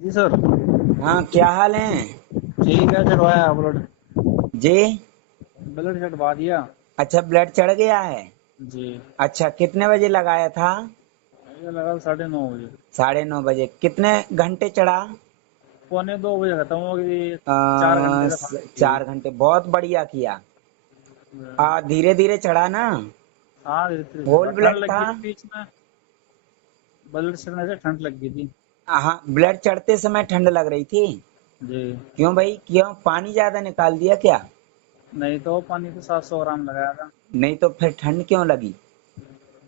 जी sir. हाँ, क्या हाल है? ठीक है, चढ़वाया ब्लड। जी। ब्लड चढ़वा दिया। अच्छा, ब्लड चढ़ गया है। जी। अच्छा, कितने बजे लगाया था? ये लगा 9:30 बजे। 9:30 बजे। कितने घंटे चढ़ा? 1:45 बजे खत्म हो गई। 4 घंटे का समय थी। 4 घंटे, बहुत बढ़िया किया। हम्म। धीरे धीरे चढ़ा ना? हाँ, धीरे-धीरे होल चढ़ा, ठंड ब्लड लग था? गई थी बीच में। ब्लड चढ़ने से ठंड लग गई थी। हाँ, ब्लड चढ़ते समय ठंड लग रही थी। जी। क्यों भाई, क्यों? पानी ज्यादा निकाल दिया क्या? नहीं तो पानी तो 700 ग्राम लगाया था। नहीं तो फिर ठंड क्यों लगी?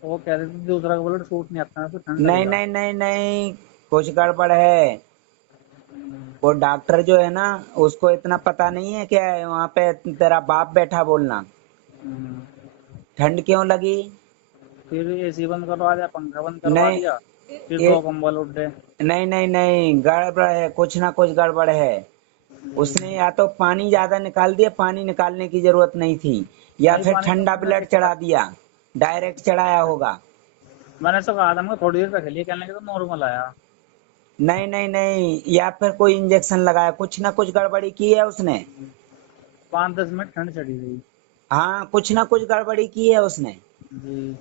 वो कह रहे थे दूसरा का ब्लड सूट नहीं आता है तो ठंड लग नहीं नहीं जाती नहीं नहीं, कुछ गड़बड़ है। है। वो डॉक्टर जो है ना, उसको इतना पता नहीं है क्या है वहां पे तेरा बाप बैठा बोलना। हम्म। ठंड क्यों लगी? फिर एसी बंद करवा दिया, पंखा बंद करवा नहीं। दिया। फिर ये 2 कंबल उड़े। नहीं नहीं नहीं, गड़बड़ है, कुछ ना कुछ गड़बड़ है। जी। उसने या तो पानी ज्यादा निकाल दिया, पानी निकालने की जरूरत नहीं थी, या नहीं, फिर पानी तो ठंडा मैंने ब्लड देखा। चढ़ा दिया, डायरेक्ट चढ़ाया होगा। मैंने तो कहा था मैं थोड़ी देर रख लिया, कहने के तो नॉर्मल आया। नहीं नहीं नहीं, या फिर कोई इंजेक्शन लगाया, कुछ ना कुछ गड़बड़ी की है उसने। 5-10 मिनट ठंड चढ़ी गई। हाँ, कुछ ना कुछ गड़बड़ी की है उसने। जी।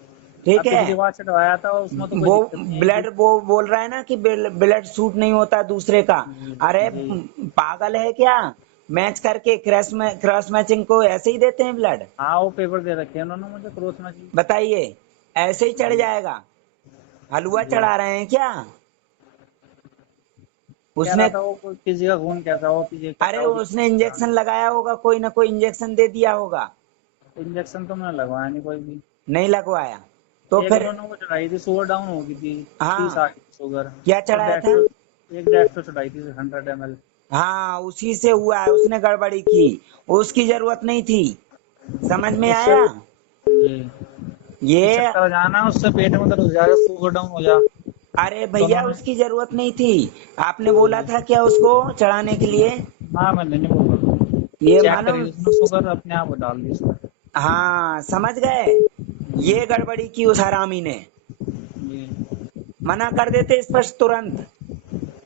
ठीक अब है। पिछली बार चढ़वाया था उसमें तो कोई वो दिक्कत नहीं आई ब्लड, थी। वो बोल रहा है ना कि ब्लड सूट नहीं होता दूसरे का। जी। अरे जी। पागल है क्या? मैच करके क्रॉस मैचिंग को ऐसे ही देते हैं ब्लड? हाँ, वो पेपर दे रखे हैं उन्होंने मुझे क्रॉस मैचिंग। बताइए, ऐसे ही चढ़ जी। जाएगा? हलवा जी। चढ़ा रहे हैं क्या? कह रहा उसने, था वो किसी का खून कैसा हो, किसी का कैसा अरे हो, उसने किसी का। इंजेक्शन लगाया होगा, कोई ना कोई इंजेक्शन दे दिया होगा। इंजेक्शन तो मैंने लगवाया नहीं कोई भी। नहीं लगवाया तो एक फिर? उन्होंने वो चढ़ाई थी, शुगर डाउन हो गई थी। 30 हाँ, आ गई थी शुगर। क्या तो चढ़ाया था? डेस्टो, एक डेस्टो चढ़ाई थी 100 ml। हाँ, उसी से हुआ है, उसने गड़बड़ी की। उसकी जरूरत नहीं थी। समझ में उससे आया? जी, कि ये, चक्कर आ जाना, उससे पेट में दर्द हो जाएगा, शुगर डाउन हो जा। अरे तो भैया उन्होंने। उसकी जरूरत नहीं थी। आपने बोला जी। था क्या उसको चढ़ाने के लिए? हाँ, मैंने नहीं बोला। ये चेक करी मालूम। उसने शुगर, अपने आप डाल दी उसने। हाँ, समझ गए। जी। ये गड़बड़ी की उस हरामी ने। जी। मना कर देते स्पष्ट तुरंत।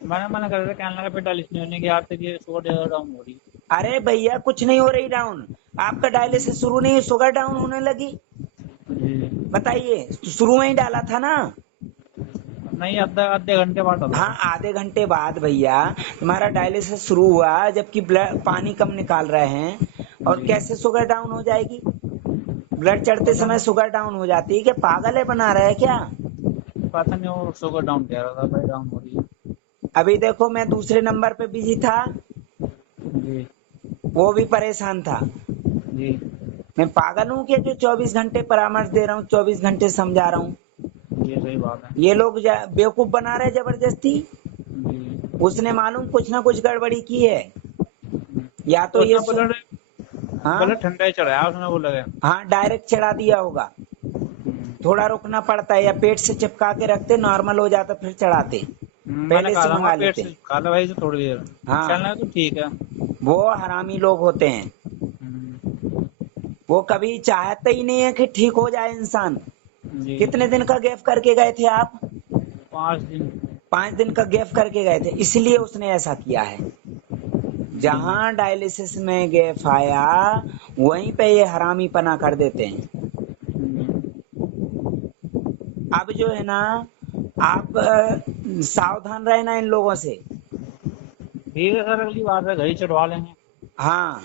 मैंने मना कर दिया, कहने लगा पेटालिस नहीं होने की आप तक ये शुगर ज़्यादा डाउन हो रही। अरे भैया, कुछ नहीं हो रही डाउन। आपका डायलिसिस शुरू नहीं, शुगर डाउन होने लगी? जी। बताइए, तो शुरू में ही डाला था ना? नहीं, आधे आधे घंटे बाद डाला हाँ, था। आधे घंटे बाद भैया तुम्हारा डायलिसिस शुरू हुआ, जबकि ब्लड पानी कम निकाल रहे हैं। और जी। कैसे शुगर डाउन हो जाएगी? ब्लड चढ़ते पता समय नहीं। शुगर डाउन हो जाती है क्या? पागल है बना रहा है क्या? पता नहीं, वो शुगर डाउन कह रहा था, भाई डाउन हो रही है। अभी देखो, मैं दूसरे नंबर पे बिजी था, जी। वो भी परेशान था। जी। मैं पागल हूँ कि जो 24 घंटे परामर्श दे रहा हूँ, 24 घंटे समझा रहा हूँ? ये सही बात है। ये लोग बेवकूफ बना रहे जबरदस्ती। जी। उसने मालूम कुछ ना कुछ गड़बड़ी की है। या तो ये उसने ब्लड हाँ। ब्लड ठंडा ही चढ़ाया उसने, बोला गया। हाँ, डायरेक्ट चढ़ा दिया होगा। थोड़ा रुकना पड़ता है, या पेट से चिपका के रखते, नॉर्मल हो जाता फिर चढ़ाते। मैंने पहले कहा से था मैं मंगा पेट लेते। से खा लो भाई, से थोड़ी देर हाँ, कहना है तो ठीक है। वो हरामी लोग होते हैं। वो कभी चाहते ही नहीं है कि ठीक हो जाए इंसान। जी। कितने दिन का गैप करके गए थे आप? 5 दिन। 5 दिन का गैप करके गए थे, इसलिए उसने ऐसा किया है। जी। जहां डायलिसिस में गैप आया, वहीं पे ये हरामी पना कर देते हैं। अब जो है ना, आप सावधान रहना इन लोगों से। ठीक है सर, अगली बार से घर ही चढ़वा लेंगे। हाँ,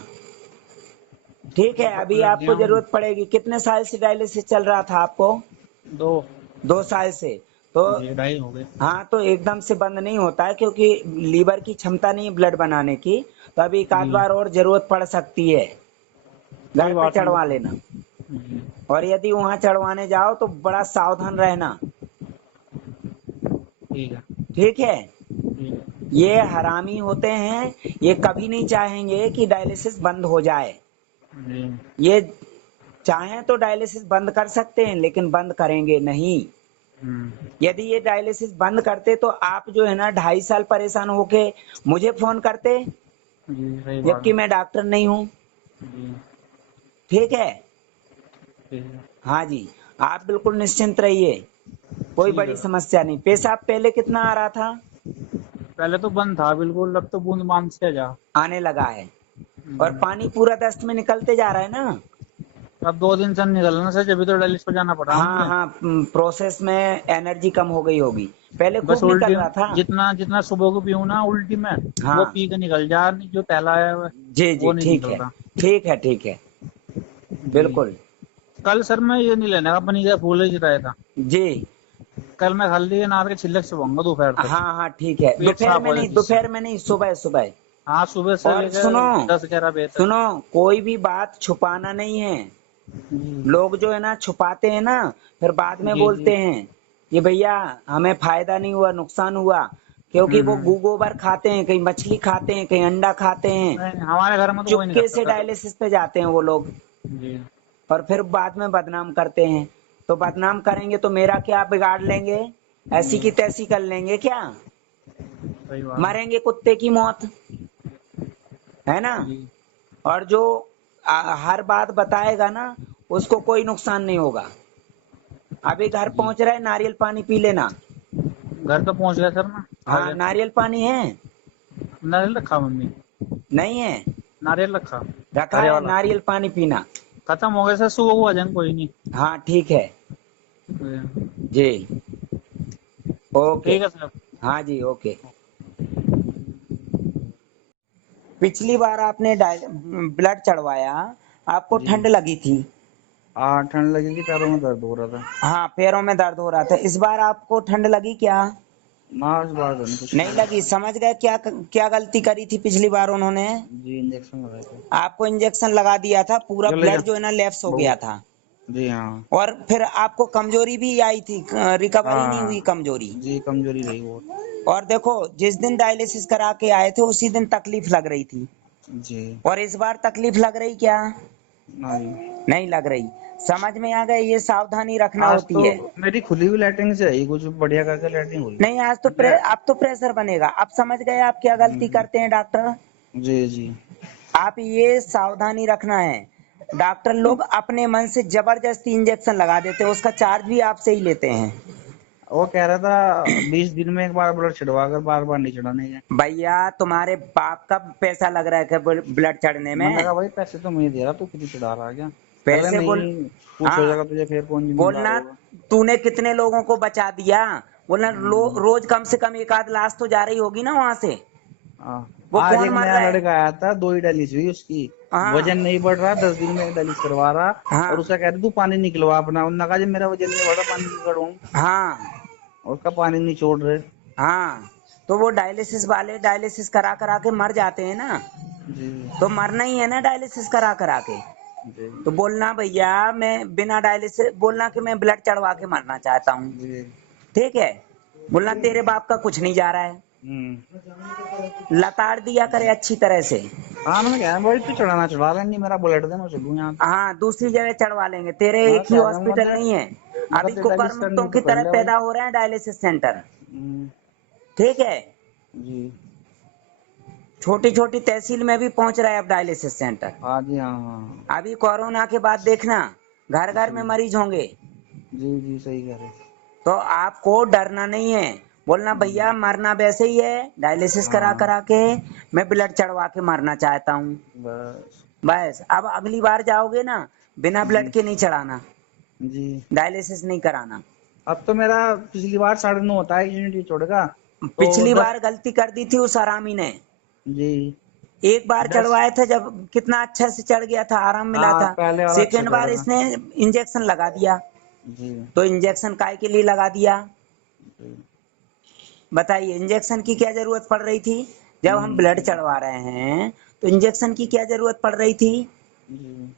ठीक है। अब अभी लग गया आपको हूँ। जरूरत पड़ेगी। कितने साल से डायलिसिस चल रहा था आपको? दो। 2 साल से? तो जी, ढाई हो गए। हाँ, तो एकदम से बंद नहीं होता है, क्योंकि लीवर की क्षमता नहीं है ब्लड बनाने की। तो अभी एक आध जी। बार और जरूरत पड़ सकती है। घर कोई पे बात नहीं, चढ़वा तो लेना। जी। और यदि वहां चढ़वाने जाओ तो बड़ा सावधान रहना। ठीक है। ठीक है। ठीक है। ये हरामी होते हैं। ये कभी नहीं चाहेंगे कि डायलिसिस बंद हो जाए। जी। ये चाहें तो डायलिसिस बंद कर सकते हैं, लेकिन बंद करेंगे नहीं। यदि ये डायलिसिस बंद करते तो आप जो है ना 2.5 साल परेशान होके मुझे फोन करते, जी, सही बात जबकि है। मैं डॉक्टर नहीं हूँ। जी। ठीक है। ठीक है। हाँ जी, आप बिल्कुल निश्चिंत रहिए। कोई ठीक है बड़ी सर। समस्या नहीं। पेशाब पहले कितना आ रहा था? पहले तो बंद था बिल्कुल, अब तो बूंद बांद से जा। आने लगा है और पानी पूरा दस्त में निकलते जा रहा है ना। अब 2 दिन से निकलना से, जब भी तो डायलिसिस पर जाना पड़ा हाँ मुझे। हाँ, प्रोसेस में एनर्जी कम हो गई होगी, पहले बस खूब निकल उल्टी, रहा था। जितना जितना सुबह को पीऊँ ना उल्टी में, वो हाँ पी के निकल जा, जो पहला है जी जी, वो नहीं ठीक है निकलता। ठीक है ठीक है, जी। बिल्कुल। कल सर मैं ये नहीं लेने का, पनीर का फूल ही रहा था। जी कल मैं खाली अनार के छिलक से खाऊंगा दोपहर तक, हाँ हाँ, ठीक है, पेट दोपहर साफ में हो नहीं, जाए इससे। दोपहर में नहीं, सुबह सुबह। हाँ, सुबह से और लेकर सुनो, 10-11 बजे तक। सुनो, कोई भी बात छुपाना नहीं है। जी लोग जो है ना छुपाते हैं ना, फिर बाद में जी जी। बोलते हैं कि भैया हमें फायदा नहीं हुआ, नुकसान हुआ, क्योंकि वो गोबर खाते हैं, कहीं मछली खाते हैं, कहीं अंडा खाते हैं, नहीं, हमारे घर में तो कोई नहीं चुपके से करता सर। डायलिसिस पे जाते हैं वो लोग, जी। और फिर बाद में बदनाम करते हैं। तो बदनाम करेंगे तो मेरा क्या बिगाड़ लेंगे, ऐसी की तैसी कर लेंगे क्या, सही बात है। मरेंगे कुत्ते की मौत, है ना। जी। और जो हर बात बताएगा ना, उसको कोई नुकसान नहीं होगा। अभी घर जी, पहुंच रहा है, नारियल पानी पी लेना। घर तो पहुंच गया सर, मैं आ हाँ, गया। नारियल पानी है, नारियल रखा मम्मी, नहीं है, नारियल रखा, रखा हरे है, वाला। नारियल पानी पीना। खत्म हो गया सर, सुबह को आ जाएंगे, कोई नहीं। हाँ ठीक है जी। जी, ओके। ठीक है सर। हाँ जी, ओके। पिछली बार आपने ब्लड चढ़वाया, आपको जी। ठंड लगी थी। ठंड लगी थी, पैरों में दर्द हो रहा था। हाँ, पैरों में दर्द हो रहा था। इस बार आपको ठंड लगी क्या? ना, इस बार तो नहीं कुछ नहीं नहीं। लगी, समझ गए क्या क्या गलती करी थी पिछली बार उन्होंने? जी, इंजेक्शन लगाए थे। आपको इंजेक्शन लगा दिया था, पूरा जो ले जा ब्लड जो है ना लैप्स हो बहू। गया था। जी हाँ। और फिर आपको कमजोरी भी आई थी, रिकवरी नहीं हाँ हुई कमजोरी। जी, कमजोरी रही बहुत। और देखो, जिस दिन डायलिसिस करा के आए थे उसी दिन तकलीफ लग रही थी, जी। और इस बार तकलीफ लग रही क्या? नहीं, नहीं लग रही। समझ में आ गए, ये सावधानी रखना आज होती तो है। मेरी खुली हुई लैट्रिन से है, कुछ बढ़िया करके लैट्रिन हुई। नहीं, आज तो मैं अब तो प्रेशर बनेगा। अब समझ गए आप क्या गलती करते हैं डॉक्टर? जी जी। आप ये सावधानी रखना है। डॉक्टर लोग अपने मन से जबरदस्ती इंजेक्शन लगा देते हैं, उसका चार्ज भी आपसे ही लेते हैं। वो कह रहा था 20 दिन में एक बार ब्लड चढ़वा कर, बार बार नहीं चढ़ाने के। भैया, तुम्हारे बाप का पैसा लग रहा है क्या ब्लड चढ़ने मैंने कहा में? भाई, पैसे तो मैं ही दे रहा, तू कितनी चढ़ा रहा है क्या? कहला पैसे बोल, नहीं, कुछ हो हाँ, जाएगा तुझे फिर कौन जिम्मेदार बोलना होगा। तूने कितने लोगों को बचा दिया। बोलना हम्म, रोज कम से कम एक आध लाश तो जा रही होगी ना वहां से। हाँ। वो आज कौन एक मर नया रहा है? लड़का आया था, 2 ही डायलिस हुई उसकी। हाँ वजन नहीं बढ़ रहा, 10 दिन में एक डायलिस करवा रहा। और हाँ उसका कह रहे तू पानी निकलवा अपना। उन्होंने कहा, जब मेरा वजन नहीं बढ़ रहा, पानी निकलवाऊं? हाँ और उसका पानी नहीं छोड़ रहे। हाँ, तो वो डायलिसिस वाले डायलिसिस करा करा के मर जाते हैं ना। जी तो मरना ही है ना डायलिसिस करा करा के। जी तो बोलना भैया, मैं बिना डायलिसिस, बोलना कि मैं ब्लड चढ़वा के मरना चाहता हूँ। जी। ठीक है, बोलना तेरे बाप का कुछ नहीं जा रहा है। लताड़ दिया करे अच्छी तरह से। हाँ, मैंने कहा भाई तू चढ़ाना चढ़ा ले, नहीं मेरा ब्लड दे, मैं चलूँ यहाँ से। हाँ, दूसरी जगह चढ़वा लेंगे, तेरे मैं एक ही कह रहा हूँ, हॉस्पिटल नहीं है। अभी तेरे डायलिसिस कुकरमुक्तों करनी तो की कर तरह ले भाई। पैदा हो रहे हैं डायलिसिस सेंटर। हम्म, ठीक है, जी। छोटी छोटी तहसील में भी पहुंच रहा है अब डायलिसिस सेंटर। हाँ जी, हाँ हाँ। अभी कोरोना के बाद देखना, घर घर में जी मरीज होंगे। जी जी, सही कह रहे। तो आपको डरना नहीं है। बोलना भैया, मरना वैसे ही है, डायलिसिस करा हाँ, करा के मैं ब्लड चढ़वा के मरना चाहता हूँ। बस। बस, अब अगली बार जाओगे ना, बिना ब्लड जी के नहीं चढ़ाना, जी। डायलिसिस नहीं कराना। अब तो मेरा पिछली बार 9.5 होता है, 1 यूनिट छोड़ेगा तो पिछली 10। बार गलती कर दी थी उस आरामी ने। जी। एक बार 10। चढ़वाया था जब, कितना अच्छा से चढ़ गया था, आराम मिला हाँ, था। पहले वाला अच्छा सेकेंड चढ़ बार रहा। इसने इंजेक्शन लगा दिया। जी तो इंजेक्शन काय के लिए लगा दिया? जी। बताइए, इंजेक्शन की क्या जरूरत पड़ रही थी? जब हम ब्लड जी चढ़वा रहे हैं तो इंजेक्शन की क्या जरूरत पड़ रही थी? जी।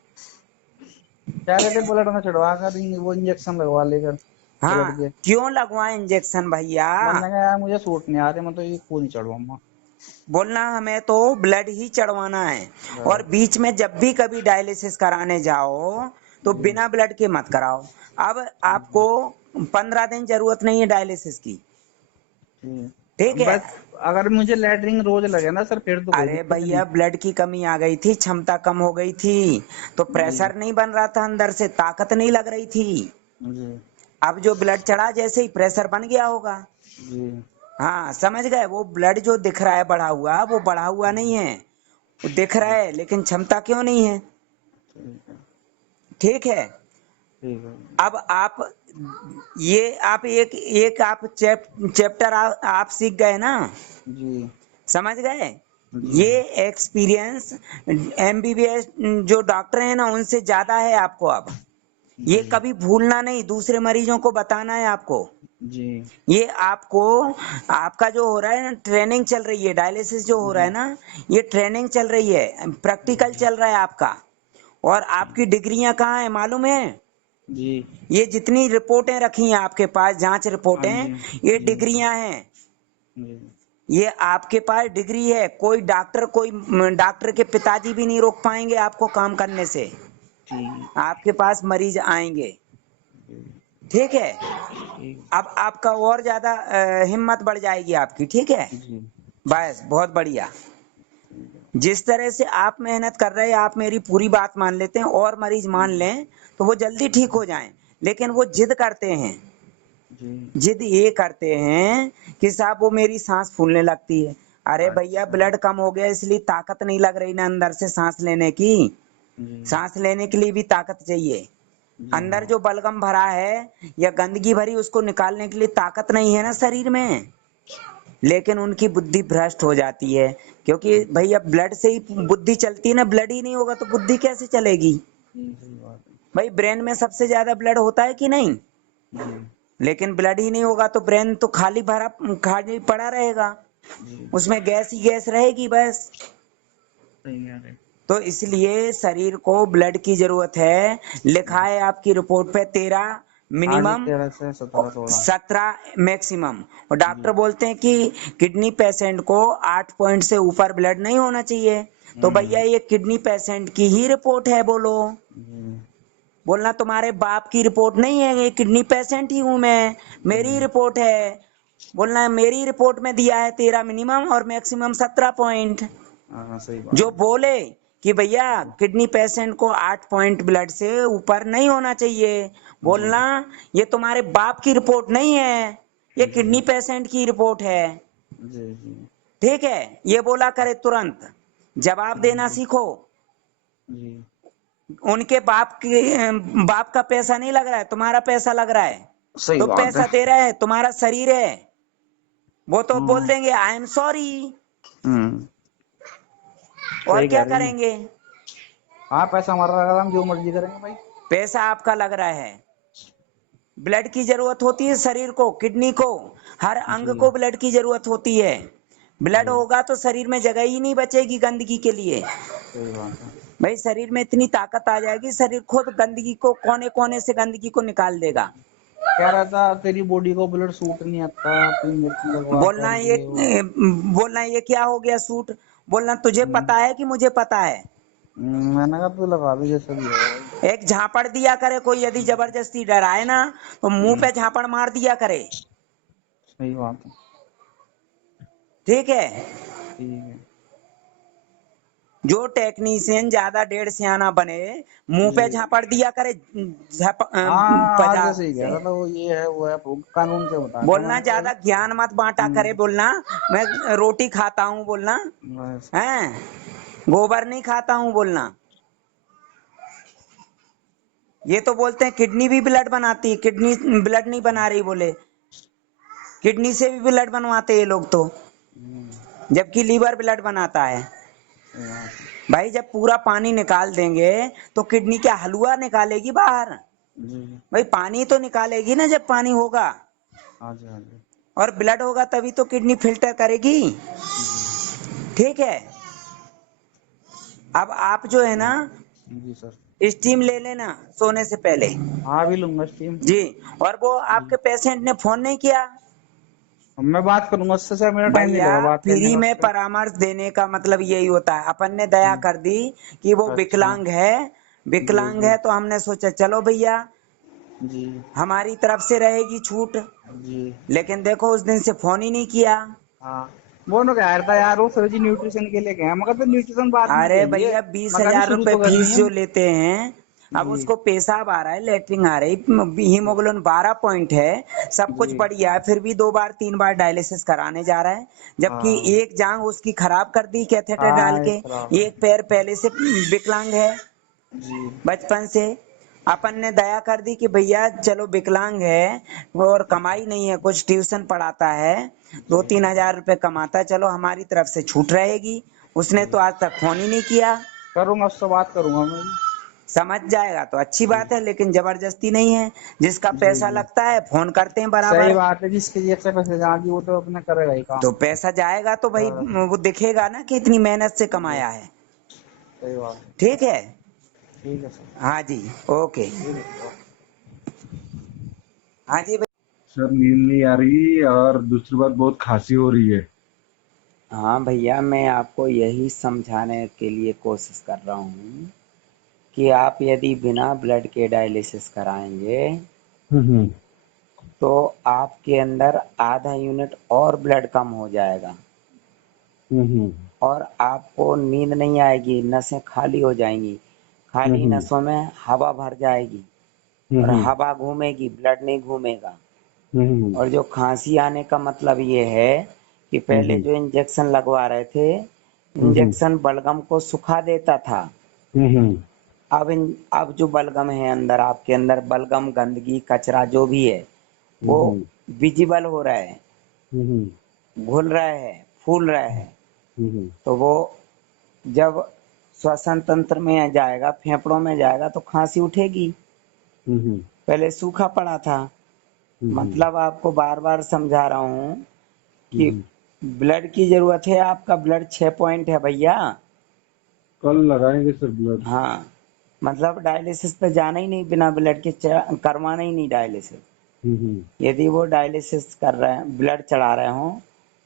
कह रहे थे ब्लड में चढ़वा कर वो इंजेक्शन लगवा लेकर हाँ, ब्लड के। क्यों लगवाए इंजेक्शन भैया? मैंने कहा यार, मुझे सूट नहीं आ रहे, मैं तो ये क्यों नहीं चढ़वाऊंगा। बोलना हमें तो ब्लड ही चढ़वाना है। और बस। बीच में जब भी कभी डायलिसिस कराने जाओ तो जी बिना ब्लड के मत कराओ। अब आपको 15 दिन जरूरत नहीं है डायलिसिस की। जी। ठीक है। बस, अगर मुझे लैटरिन रोज लगे ना सर, फिर तो कोई अरे दिक्कत नहीं। भैया, ब्लड की कमी आ गई थी, क्षमता कम हो गई थी, तो जी प्रेशर नहीं बन रहा था, अंदर से ताकत नहीं लग रही थी। जी अब जो ब्लड चढ़ा, जैसे ही प्रेशर बन गया होगा। जी। हाँ समझ गए, वो ब्लड जो दिख रहा है बढ़ा हुआ, वो बढ़ा हुआ नहीं है, वो दिख रहा है लेकिन क्षमता क्यों नहीं है। ठीक है। ठीक है। ठीक है। अब आप ये आप एक एक आप चैप्टर आप सीख गए ना, जी। समझ गए। जी। ये एक्सपीरियंस एमबीबीएस जो डॉक्टर है ना उनसे ज्यादा है आपको। अब ये जी। कभी भूलना नहीं, दूसरे मरीजों को बताना है आपको। जी। ये आपको, आपका जो हो रहा है ना ट्रेनिंग चल रही है, डायलिसिस जो हो रहा है जी। ना, ये ट्रेनिंग चल रही है, प्रैक्टिकल चल रहा है आपका। और आपकी डिग्रियां कहाँ है मालूम है? जी। ये जितनी रिपोर्टें रखी हैं आपके पास, जांच हाँ रिपोर्टें, जी। ये जी। डिग्रियां हैं। जी। ये आपके पास डिग्री है, कोई डॉक्टर के पिताजी भी नहीं रोक पाएंगे आपको काम करने से। ठीक। आपके पास मरीज आएंगे। जी। ठीक है। ठीक। अब आपका और ज्यादा हिम्मत बढ़ जाएगी आपकी। ठीक है। जी। बस बहुत बढ़िया। ठीक है। जिस तरह से आप मेहनत कर रहे हैं, आप मेरी पूरी बात मान लेते हैं और मरीज मान जी। लें तो वो जल्दी ठीक हो जाएं। लेकिन वो जिद करते हैं, जी। जिद ये करते हैं कि साहब वो मेरी सांस फूलने लगती है। अरे भैया अच्छा। ब्लड कम हो गया इसलिए ताकत नहीं लग रही ना अंदर से सांस लेने की। जी। सांस लेने के लिए भी ताकत चाहिए। जी। अंदर हाँ। जो बलगम भरा है या गंदगी भरी, उसको निकालने के लिए ताकत नहीं है ना शरीर में। लेकिन उनकी बुद्धि भ्रष्ट हो जाती है, क्योंकि भैया ब्लड से ही बुद्धि चलती है ना, ब्लड ही नहीं होगा तो बुद्धि कैसे चलेगी। जी, सही बात है। भाई ब्रेन में सबसे ज्यादा ब्लड होता है कि नहीं? जी। लेकिन ब्लड ही नहीं होगा तो ब्रेन तो खाली पड़ा रहेगा, जी। उसमें गैस ही गैस रहेगी बस। सही कह रहे। तो इसलिए शरीर को ब्लड की जरूरत है। लिखा है आपकी रिपोर्ट पे 13 हाँ जी, मिनिमम, 13 से 17 16। 17 मैक्सिमम। और जी। डॉक्टर बोलते हैं कि किडनी पेशेंट को 8 पॉइंट से ऊपर ब्लड नहीं होना चाहिए। तो भैया हम्म। ये किडनी पेशेंट की ही रिपोर्ट है, बोलो। जी। बोलना तुम्हारे बाप की रिपोर्ट नहीं है, ये किडनी पेशेंट ही हूं मैं, मेरी जी। रिपोर्ट है। बोलना मेरी रिपोर्ट में दिया है 13 मिनिमम और मैक्सिमम 17 पॉइंट। हाँ, सही बात जो है। बोले कि भैया जी। किडनी पेशेंट को 8 पॉइंट ब्लड से ऊपर नहीं होना चाहिए, जी। बोलना ये तुम्हारे बाप की रिपोर्ट नहीं है, ये जी। किडनी पेशेंट की रिपोर्ट है। जी। जी। ठीक है। ये बोला करे तुरंत, जवाब देना जी। सीखो। जी। उनके बाप का पैसा नहीं लग रहा है, तुम्हारा पैसा लग रहा है। सही तो बात है। पैसा दे रहा है, तुम्हारा शरीर है। वो तो बोल हम्म। देंगे आई एम सॉरी, हम्म। और सही कह क्या रही है। करेंगे। हाँ, पैसा हमारा लगा, हम जो मर्जी करेंगे भाई। पैसा आपका लग रहा है। ब्लड की जरूरत होती है शरीर को, किडनी को, हर अंग जी। को ब्लड की जरूरत होती है। ब्लड जी। होगा तो शरीर में जगह ही नहीं बचेगी गंदगी के लिए। सही बात है। भाई शरीर में इतनी ताकत आ जाएगी, शरीर खुद गंदगी को, कोने कोने से गंदगी को निकाल देगा। कह रहा था तेरी बॉडी को ब्लड सूट नहीं आता, तू इंजेक्शन लगवा बोलना कर ये ये वो। बोलना ये क्या हो गया सूट। बोलना तुझे हम्म। पता है कि मुझे पता है। मैंने कहा तू लगा दे जैसा भी होगा भाई। एक झापड़ दिया करे कोई, यदि जबरदस्ती डराए ना तो मुंह हम्म। पे झापड़ मार दिया करे। सही बात है। ठीक है। ठीक है। जो टेक्नीशियन ज्यादा डेढ़ सियाना बने, मुंह पे जी। झापड़ दिया करे, हाँ, आज बाजार जैसे ही कह से। रहा था वो, ये है वो है, कानून से बताया था बोलना मैंने कहा भाई। ज्यादा ज्ञान मत बांटा करे, बोलना मैं रोटी खाता हूँ बोलना, बस। है गोबर नहीं खाता हूँ बोलना। ये तो बोलते हैं किडनी भी ब्लड बनाती है, किडनी ब्लड नहीं बना रही बोले, किडनी से भी ब्लड बनवाते ये लोग तो, हम्म। जबकि लीवर ब्लड बनाता है। सही बात है। भाई जब पूरा पानी निकाल देंगे तो किडनी क्या हलवा निकालेगी बाहर? जी। भाई पानी तो निकालेगी ना जब पानी होगा, हाँ जी। हाँ जी। और ब्लड होगा तभी तो किडनी फिल्टर करेगी। जी। ठीक है। अब आप जो है ना जी सर। स्टीम ले लेना सोने से पहले। हाँ, भी लूंगा स्टीम। जी। और वो जी। आपके पेशेंट ने फोन नहीं किया? अब मैं बात करूंगा उससे, सर मेरा टाइम नहीं भैया लगा बात करने फ्री का में उससे। परामर्श देने का मतलब यही होता है, अपन ने दया हम्म। कर दी कि वो अच्छा। विकलांग है, जी। विकलांग जी। है तो हमने सोचा चलो भैया जी। हमारी तरफ से रहेगी छूट। जी। लेकिन देखो उस दिन से फोन ही नहीं किया। हाँ, वो लोग कह रहा था यार, वो सर जी न्यूट्रिशन के लिए गए, मगर तो न्यूट्रिशन बाद में अरे देंगे, भैया बीस मगर भी हजार शुरू रुपए तो करनी फीस है। जो लेते हैं, अब जी उसको पेशाब आ रहा है, लेटरिन आ रही, हीमोग्लोबिन 12 पॉइंट है, सब कुछ जी। बढ़िया है, फिर भी 2 बार 3 बार डायलिसिस कराने जा रहा है। जबकि हाँ एक जांग उसकी खराब कर दी कैथेटर डाल हाँ, के, एक खराब है। एक पैर पहले से विकलांग है जी बचपन से। अपन ने दया कर दी कि भैया चलो विकलांग है वो और कमाई नहीं है, कुछ ट्यूशन पढ़ाता है, दो जी तीन हजार रुपए कमाता है, चलो हमारी तरफ से छूट रहेगी। उसने जी। तो आज तक फोन ही नहीं किया। करूंगा, उससे बात करूंगा मैं। समझ जाएगा तो अच्छी जी बात है, लेकिन जबरदस्ती नहीं है। जिसका जी पैसा जी। लगता है फोन करते हैं सही बराबर। बात है, जिसकी जेब से पैसे जाएंगे वो तो अपना करेगा ही काम। तो पैसा जाएगा तो भाई हाँ, वो दिखेगा ना कि इतनी मेहनत से जी कमाया है। सही बात है। ठीक है। ठीक है सर। हाँ जी। ओके। ठीक है सर। हाँ जी भाई। सर नींद नहीं आ रही और दूसरी बात बहुत खांसी हो रही है। हाँ भैया, मैं आपको यही समझाने के लिए कोशिश कर रहा हूँ कि आप यदि बिना ब्लड के डायलिसिस कराएंगे हम्म तो आपके अंदर आधा यूनिट और ब्लड कम हो जाएगा हम्म और आपको नींद नहीं आएगी, नसें खाली हो जाएंगी, खाली हम्म नसों में हवा भर जाएगी और हम्म हवा घूमेगी, ब्लड नहीं घूमेगा। हम्म और जो खांसी आने का मतलब ये है कि पहले हम्म जो इंजेक्शन लगवा रहे थे, हम्म इंजेक्शन बलगम को सुखा देता था। हम्म अब जो बलगम है अंदर, आपके अंदर बलगम, गंदगी, कचरा जो भी है वो हम्म विजिबल हो रहा है, हम्म घुल रहा है, फूल रहा है। हम्म तो वो जब श्वसन तंत्र में जाएगा, फेफड़ों में जाएगा तो खांसी उठेगी। हम्म पहले सूखा पड़ा था। मतलब आपको बार बार समझा रहा हूँ कि ब्लड की जरूरत है। आपका ब्लड 6 पॉइंट है भैया। कल लगाएंगे सर ब्लड। हाँ, मतलब डायलिसिस पे जाना ही नहीं, बिना ब्लड के करवाना ही नहीं डायलिसिस। हम्म यदि वो डायलिसिस कर रहे हैं, ब्लड चढ़ा रहे हो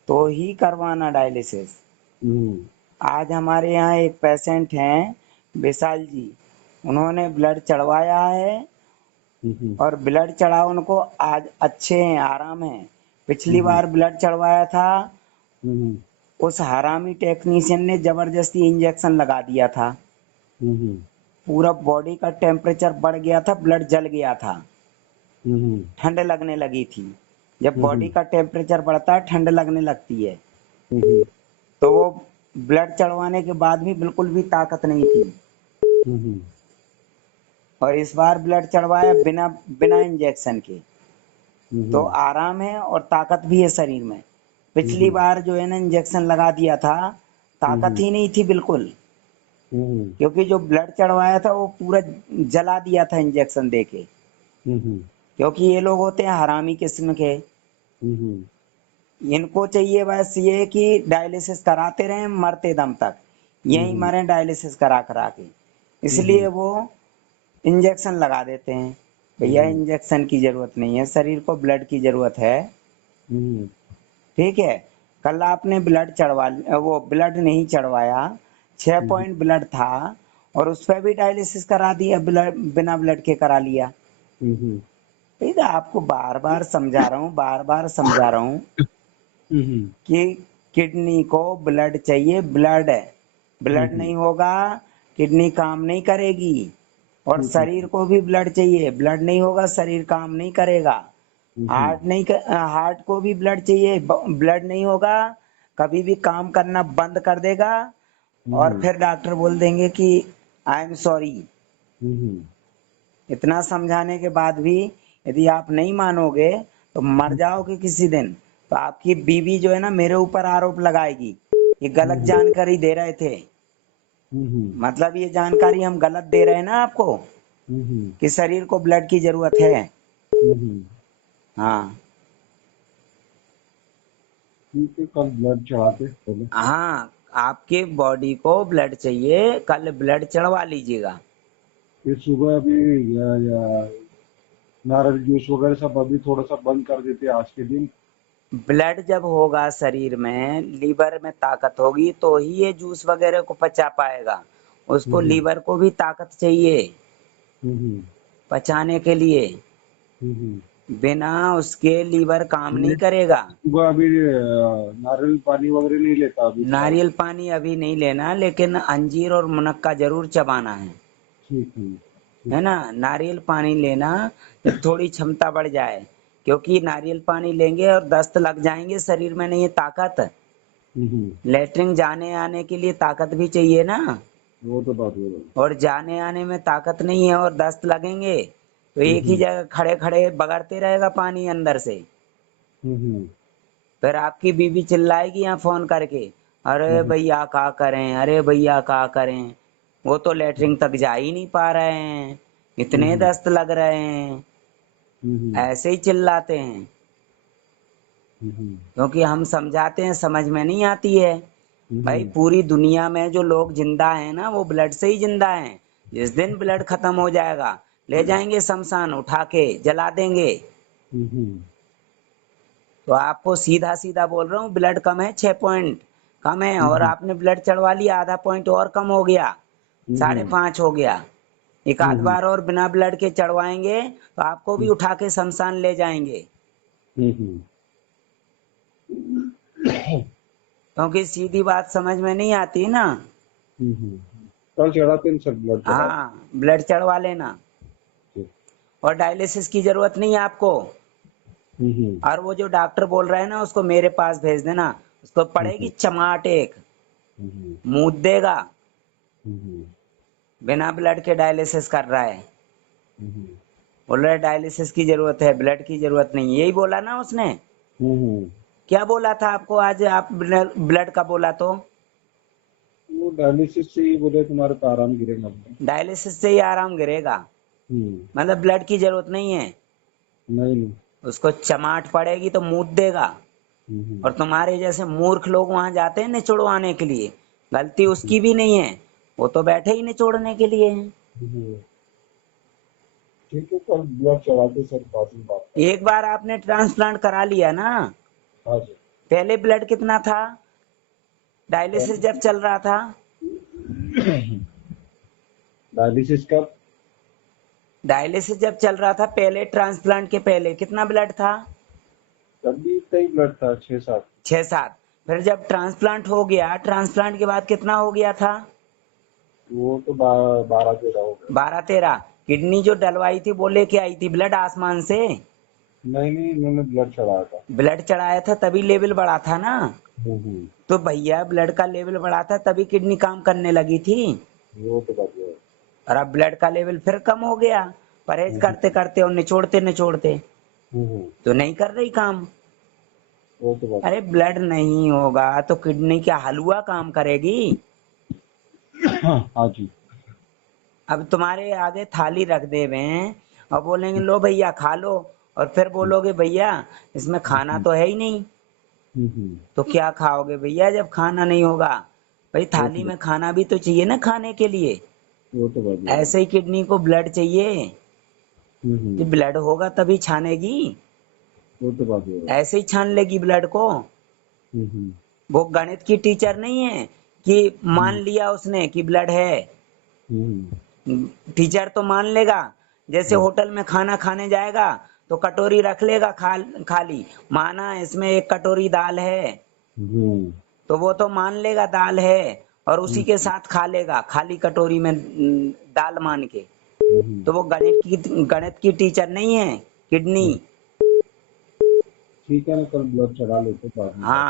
तो ही करवाना डायलिसिस। हम्म आज हमारे यहाँ एक पेशेंट हैं, विशाल जी, उन्होंने ब्लड चढ़वाया है हम्म और ब्लड चढ़ा उनको, आज अच्छे हैं, आराम है। पिछली बार ब्लड चढ़वाया था, हम्म उस हरामी टेक्नीशियन ने जबरदस्ती इंजेक्शन लगा दिया था, हम्म पूरा बॉडी का टेम्परेचर बढ़ गया था, ब्लड जल गया था, हम्म ठंड लगने लगी थी। जब बॉडी हम्म का टेम्परेचर बढ़ता है ठंड लगने लगती है। हम्म तो वो ब्लड चढ़वाने के बाद भी बिल्कुल भी ताकत नहीं थी। हम्म और इस बार ब्लड चढ़वाया बिना बिना इंजेक्शन के, तो हम्म आराम है और ताकत भी है शरीर में। पिछली बार जो है ना इंजेक्शन लगा दिया था, ताकत ही नहीं थी बिल्कुल, क्योंकि जो ब्लड चढ़वाया था वो पूरा जला दिया था इंजेक्शन देके। क्योंकि ये लोग होते हैं हरामी किस्म के, इनको चाहिए बस ये कि डायलिसिस कराते रहें मरते दम तक, यहीं मरे डायलिसिस करा करा के। इसलिए वो इंजेक्शन लगा देते हैं। भैया इंजेक्शन की जरूरत नहीं है, शरीर को ब्लड की जरूरत है। ठीक है। कल आपने ब्लड चढ़वा, वो ब्लड नहीं चढ़वाया, 6 पॉइंट ब्लड था और उस पर भी डायलिसिस करा दिया, ब्लड बिना ब्लड के करा लिया। ये तो आपको बार बार समझा रहा हूँ, बार बार समझा रहा हूँ कि किडनी को ब्लड चाहिए, ब्लड है, ब्लड नहीं होगा किडनी काम नहीं करेगी। और शरीर को भी ब्लड चाहिए, ब्लड नहीं होगा शरीर काम नहीं करेगा। हार्ट को भी ब्लड चाहिए, ब्लड नहीं होगा कभी भी काम करना बंद कर देगा। और फिर डॉक्टर बोल देंगे कि आई एम सॉरी। इतना समझाने के बाद भी यदि आप नहीं मानोगे तो मर जाओगे किसी दिन। तो आपकी बीवी जो है ना मेरे ऊपर आरोप लगाएगी, ये गलत जानकारी दे रहे थे। मतलब ये जानकारी हम गलत दे रहे हैं ना आपको, कि शरीर को ब्लड की जरूरत है। हाँ ठीक है, कल ब्लड चढ़ाते पहले। हाँ, आपके बॉडी को ब्लड चाहिए, कल ब्लड चढ़वा लीजिएगा। फिर सुबह अभी या नारंगी जूस वगैरह सब अभी थोड़ा सा बंद कर देते आज के दिन। ब्लड जब होगा शरीर में, लीवर में ताकत होगी तो ही ये जूस वगैरह को पचा पाएगा। उसको हम्म लीवर को भी ताकत चाहिए हम्म पचाने के लिए, हम्म बिना उसके लीवर काम मैं नहीं करेगा। सुबह अभी नारियल पानी वगैरह नहीं लेता अभी फिलहाल। नारियल पानी अभी नहीं लेना, लेकिन अंजीर और मुनक्का जरूर चबाना है। ठीक है। है ना। नारियल पानी लेना जब थोड़ी क्षमता बढ़ जाए, क्योंकि नारियल पानी लेंगे और दस्त लग जाएंगे, शरीर में नहीं है ताकत। लेटरिन जाने आने के लिए ताकत भी चाहिए ना, वो तो बात है। और जाने आने में ताकत नहीं है और दस्त लगेंगे तो एक ही जगह खड़े खड़े बगड़ते रहेगा पानी अंदर से। फिर आपकी बीवी चिल्लाएगी यहाँ फोन करके, अरे भैया क्या करें, अरे भैया क्या करें, वो तो लेटरिन तक जा ही नहीं पा रहे हैं, इतने दस्त लग रहे हैं, ऐसे ही चिल्लाते हैं। क्योंकि हम समझाते हैं, समझ में नहीं आती है। भाई पूरी दुनिया में जो लोग जिंदा हैं ना, वो ब्लड से ही जिंदा हैं। जिस दिन ब्लड खत्म हो जाएगा, ले जाएंगे शमशान, उठा के जला देंगे। तो आपको सीधा सीधा बोल रहा हूँ, ब्लड कम है, 6 पॉइंट कम है, और आपने ब्लड चढ़वा लिया, आधा पॉइंट और कम हो गया, 5.5 हो गया। एक आध बार और बिना ब्लड के चढ़वाएंगे तो आपको भी उठा के शमशान ले जाएंगे। क्योंकि सीधी बात समझ में नहीं आती ना। कल चढ़ाते हैं सर ब्लड चढ़ा। हाँ, ब्लड चढ़वा लेना, और डायलिसिस की जरूरत नहीं है आपको। और वो जो डॉक्टर बोल रहा है ना, उसको मेरे पास भेज देना, उसको पड़ेगी चमाट एक, मुंह देगा, बिना ब्लड के डायलिसिस कर रहा है। बोल रहा है डायलिसिस की जरूरत है, ब्लड की जरूरत नहीं, यही बोला ना उसने। क्या बोला था आपको आज, आप ब्लड का बोला तो? वो डायलिसिस से ही बोले तुम्हारे तो आराम गिरेगा। डायलिसिस से ही आराम गिरेगा, मतलब ब्लड की जरूरत नहीं है। नहीं। उसको चमाट पड़ेगी तो मूत देगा। और तुम्हारे जैसे मूर्ख लोग वहां जाते हैं निचोड़वाने के लिए, गलती उसकी भी नहीं है, वो तो बैठे ही निचोड़ने के लिए हैं। ठीक है, कल ब्लड चढ़ाते सर, बात। एक बार आपने ट्रांसप्लांट करा लिया ना। हाँ जी। पहले ब्लड कितना था डायलिसिस जब चल रहा था? डायलिसिस कब? डायलिसिस जब चल रहा था पहले, ट्रांसप्लांट के पहले कितना ब्लड था? तभी इतना ही ब्लड था, 6-7। 6-7। फिर जब ट्रांसप्लांट हो गया, ट्रांसप्लांट के बाद कितना हो गया था? वो तो 12-13 हो गया। 12-13। किडनी जो डलवाई थी वो लेके आई थी ब्लड आसमान से? नहीं, इन्होंने ब्लड चढ़ाया था। ब्लड चढ़ाया था तभी लेवल बढ़ा था ना। तो भैया ब्लड का लेवल बढ़ा था तभी किडनी काम करने लगी थी। वो तो बात है। और अब ब्लड का लेवल फिर कम हो गया, परहेज करते करते और निचोड़ते तो नहीं कर रही काम। वो तो बात। अरे ब्लड नहीं होगा तो किडनी क्या हलवा काम करेगी? हाँ जी। अब तुम्हारे आगे थाली रख दे हुए हैं और बोलेंगे लो भैया खा लो, और फिर बोलोगे भैया इसमें खाना तो है ही नहीं, तो क्या खाओगे भैया जब खाना नहीं होगा? भाई थाली में खाना भी तो चाहिए ना खाने के लिए। वो तो बात है। ऐसे ही किडनी को ब्लड चाहिए, कि ब्लड होगा तभी छानेगी, वो तो बात है। ऐसे ही छान लेगी ब्लड को। वो गणित की टीचर नहीं है कि मान लिया उसने कि ब्लड है। टीचर तो मान लेगा, जैसे होटल में खाना खाने जाएगा तो कटोरी रख लेगा खाली, माना इसमें 1 कटोरी दाल है, तो वो तो मान लेगा दाल है और उसी के साथ खा लेगा खाली कटोरी में दाल मान के। तो वो गणित की टीचर नहीं है किडनी। ठीक है ना, कल ब्लड चढ़ा लेते बाद में। हाँ।